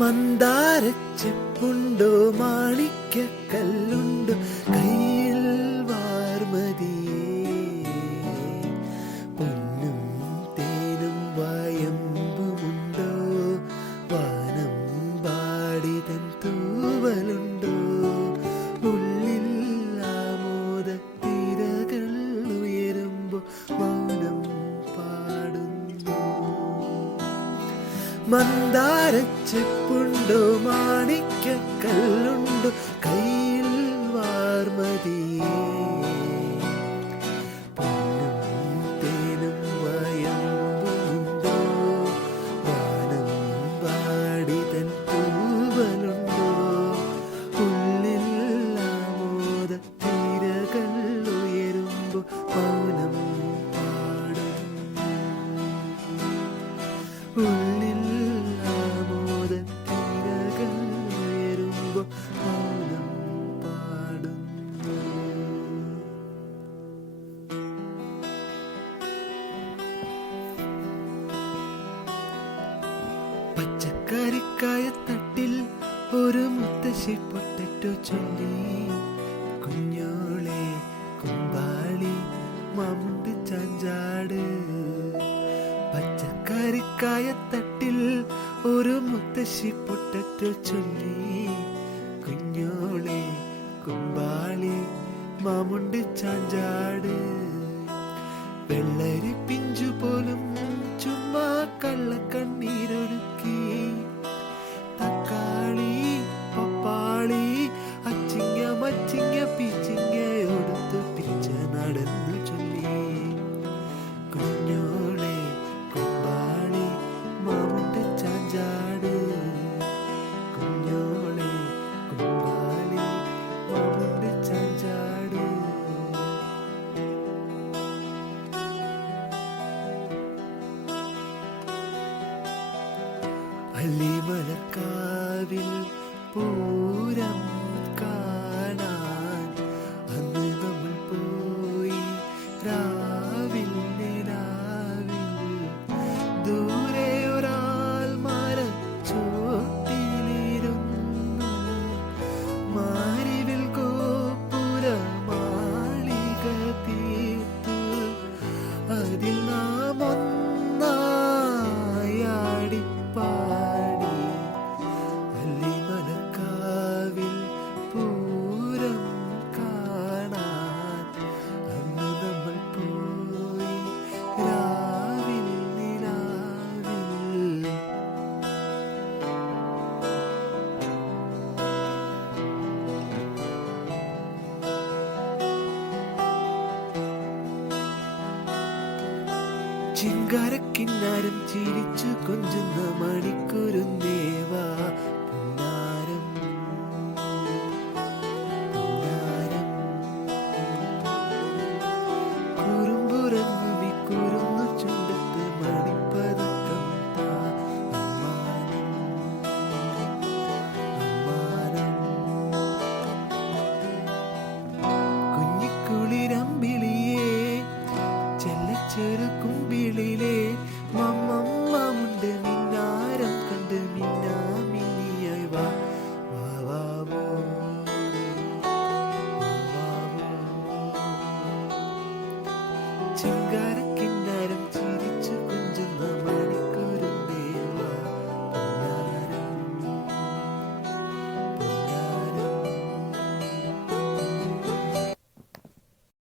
മന്ദാരച്ചെപ്പുണ്ടോ മാണിക്യക്കല്ലുണ്ടോ കയ്യിൽ വാർമതിയേ പൊന്നും തേനും വയമ്പുമുണ്ടോ വാനം പാടിതൻ തൂവലുണ്ടോ ഉള്ളിൽ ആമോദത്തിരകൾ ഉയരുമ്പോ മൗനം പാടുന്നു. മന്ദാരച്ചെപ്പുണ്ടോ മാണിക്യക്കല്ലുണ്ടോ കയ്യിൽ വാർമതിയേ പൊന്നും തേനും വയമ്പുമുണ്ടോ വാനം പാടിതൻ തൂവലുണ്ടോ ഉള്ളിൽ ആമോദത്തിരകൾ ഉയരുമ്പോ മൗനം പാടുന്നു. ഉള്ളിൽ ആമോദത്തിരകൾ ഉയരുമ്പോ മൗനം പാടുന്നു. പച്ചക്കറിക്കായത്തട്ടിൽ ഒരു മുത്തശ്ശി പൊട്ടറ്റോ ചൊല്ലി കുഞ്ഞോളെ കുമ്പാളി മാമുണ്ട് ചാഞ്ചാട്. പച്ചക്കറിക്കായത്തട്ടിൽ ഒരു മുത്തശ്ശി പൊട്ടറ്റോ ചൊല്ലി കുഞ്ഞോളെ കുമ്പാളി മാമുണ്ട് ചാഞ്ചാട്. വെള്ളരി പിഞ്ചു പോലും ചുമ്മാ കള്ളക്കണ്ണീരൊഴുക്കി തക്കാളി പപ്പാളി അച്ചിങ്ങ മച്ചിങ്ങ പിച്ചിങ്ങയോടുത്ത് പിച്ച നടന്നു ചൊല്ലി കുഞ്ഞോളെ കുമ്പാളി മാമുണ്ട് ചാഞ്ചാട്. കുഞ്ഞോളെ കുമ്പാളി മാമുണ്ട് ചാഞ്ചാട്. അല്ലിമലക്കാവിൽ പൂരം കാണാൻ അന്ന് നമ്മൾ പോയി രാവിൽ നിലാവിൽ. ദൂരെ ഒരാൾ മരച്ചോട്ടിലിരുന്നു മാരിവിൽ ഗോപുര മാളിക തീർത്തു അതിൽ നാം ഒന്നായാടിപ്പാടി. അല്ലിമലക്കാവിൽ പൂരം കാണാൻ അന്ന് നമ്മൾ പോയി രാവിൽ നിലാവിൽ. ചിങ്കാരക്കിന്നാരം ചിരിച്ചു കൊഞ്ചുന്ന മണിക്കുരുന്നേവാ പുന്നാരം പുന്നാരം. കുറുമ്പുറങ്ങുമി കുറുന്നു ചുണ്ടത്ത് മണിപ്പതക്കം താ അമ്മാനം അമ്മാനം. കുഞ്ഞിക്കുളിരമ്പിളിയേ ചെല്ലച്ചെറു കുമ്പിളിലെ മമ്മമ്മമുണ്ട് മിന്നാരം കണ്ട് മിന്നാ മിന്നിയായി വാ വാ വാവോ വാവോ. ചിങ്കാര